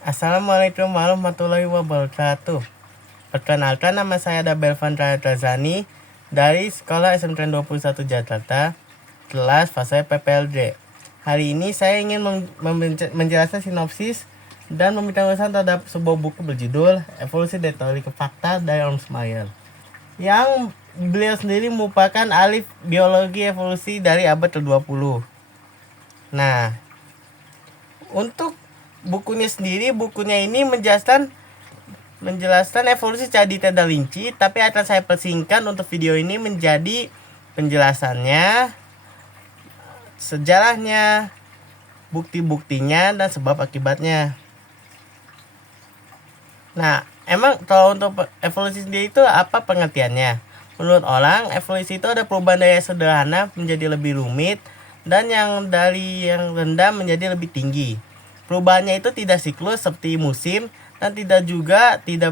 Assalamualaikum warahmatullahi wabarakatuh. Perkenalkan, nama saya Belvan Razani dari Sekolah SMTN 21 Jakarta, kelas fase PPLD. Hari ini saya ingin menjelaskan sinopsis dan meminta ulasan terhadap sebuah buku berjudul Evolusi dari Teori ke Fakta dari Ernst Mayr, yang beliau sendiri merupakan ahli biologi evolusi dari abad ke-20. Nah, untuk bukunya ini menjelaskan evolusi secara detail dan rinci, tapi akan saya persingkat untuk video ini menjadi penjelasannya, sejarahnya, bukti-buktinya, dan sebab akibatnya. Nah, emang kalau untuk evolusi sendiri itu apa pengertiannya? Menurut orang, evolusi itu ada perubahan dari yang sederhana menjadi lebih rumit, dan yang dari yang rendah menjadi lebih tinggi. Perubahannya itu tidak siklus seperti musim, dan tidak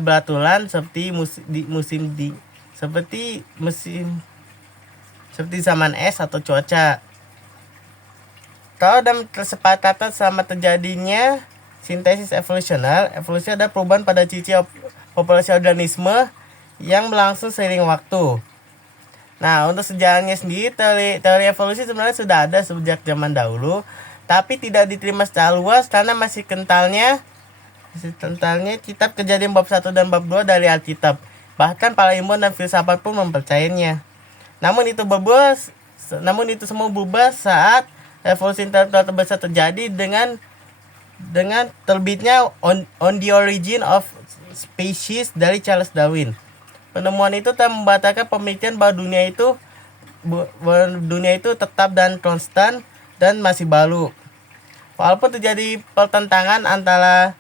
beraturan seperti seperti zaman es atau cuaca. Kalau dalam kesepakatan selama terjadinya sintesis evolusional, evolusi ada perubahan pada ciri populasi organisme yang berlangsung seiring waktu. Nah, untuk sejarahnya sendiri, teori evolusi sebenarnya sudah ada sejak zaman dahulu, tapi tidak diterima secara luas karena masih kentalnya kitab Kejadian bab 1 dan bab 2 dari Alkitab. Bahkan para ilmuwan dan filsafat pun mempercayainya. Namun itu semua berubah saat evolusi intelektual terbesar terjadi dengan terbitnya On the Origin of Species dari Charles Darwin. Penemuan itu telah membatalkan pemikiran bahwa dunia itu tetap dan konstan dan masih baru. Walaupun terjadi pertentangan antara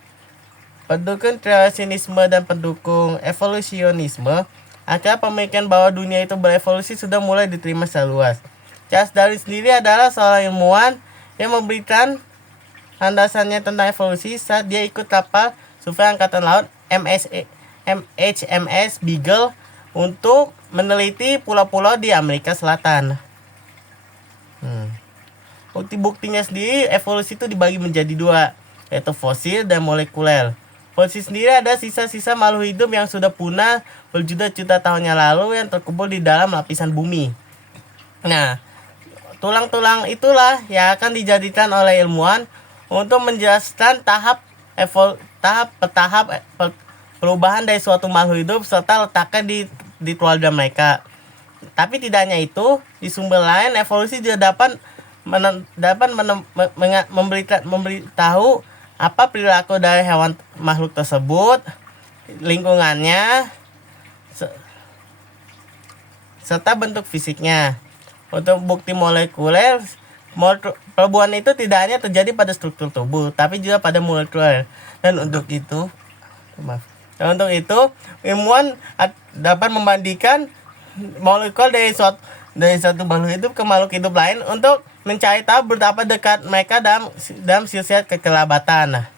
pendukung kreasionisme dan pendukung evolusionisme, akhirnya pemikiran bahwa dunia itu berevolusi sudah mulai diterima secara luas. Charles Darwin sendiri adalah seorang ilmuwan yang memberikan landasannya tentang evolusi saat dia ikut kapal survei angkatan laut HMS Beagle untuk meneliti pulau-pulau di Amerika Selatan. Bukti-buktinya sendiri, evolusi itu dibagi menjadi dua, yaitu fosil dan molekuler. Fosil sendiri ada sisa-sisa makhluk hidup yang sudah punah berjuta-juta tahun yang lalu yang terkubur di dalam lapisan bumi. Nah, tulang-tulang itulah yang akan dijadikan oleh ilmuwan untuk menjelaskan tahap perubahan dari suatu makhluk hidup serta letaknya di keluarga mereka. Tapi tidak hanya itu, di sumber lain evolusi juga dapat memberitahu apa perilaku dari hewan makhluk tersebut, lingkungannya, serta bentuk fisiknya. Untuk bukti molekuler, perubahan itu tidak hanya terjadi pada struktur tubuh, tapi juga pada molekuler. Dan untuk itu, ilmuwan dapat membandingkan molekul dari satu makhluk hidup ke makhluk hidup lain untuk mencari tahu berapa dekat mereka dalam silsilah kekerabatan.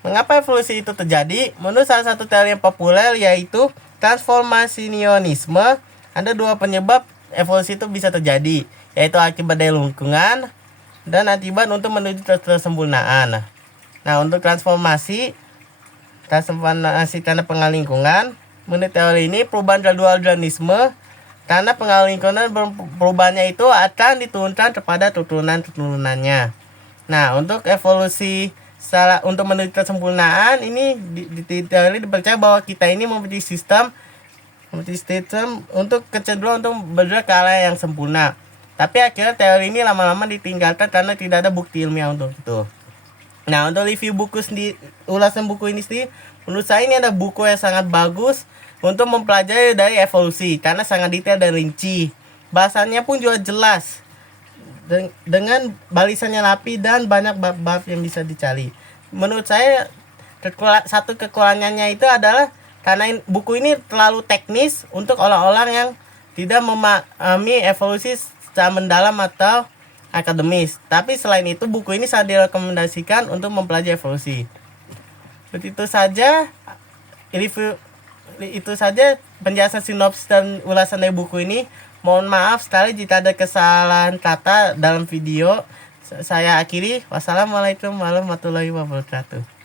Mengapa evolusi itu terjadi? Menurut salah satu teori yang populer, yaitu transformasionisme, ada dua penyebab evolusi itu bisa terjadi, yaitu akibat dari lingkungan dan akibat untuk menuju kesempurnaan. Nah, untuk transformasi karena pengaruh lingkungan, menurut teori ini perubahan dua organisme karena pengaruh lingkungan, perubahannya itu akan diturunkan kepada turunan-turunannya. Nah, untuk evolusi untuk menuju kesempurnaan ini di teori dipercaya bahwa kita ini memiliki sistem untuk kecenderungan untuk bergerak ke arah yang sempurna. Tapi akhirnya teori ini lama-lama ditinggalkan karena tidak ada bukti ilmiah untuk itu. Nah, untuk review ulasan buku ini sendiri, menurut saya ini ada buku yang sangat bagus untuk mempelajari dari evolusi karena sangat detail dan rinci. Bahasanya pun juga jelas dengan balisannya rapi dan banyak bab-bab yang bisa dicari. Menurut saya satu kekurangannya itu adalah karena buku ini terlalu teknis untuk orang-orang yang tidak memahami evolusi secara mendalam atau akademis. Tapi selain itu, buku ini sangat direkomendasikan untuk mempelajari evolusi. Begitu saja penjelasan sinopsis dan ulasan dari buku ini. Mohon maaf sekali jika ada kesalahan kata dalam video. saya akhiri. Wassalamualaikum warahmatullahi wabarakatuh.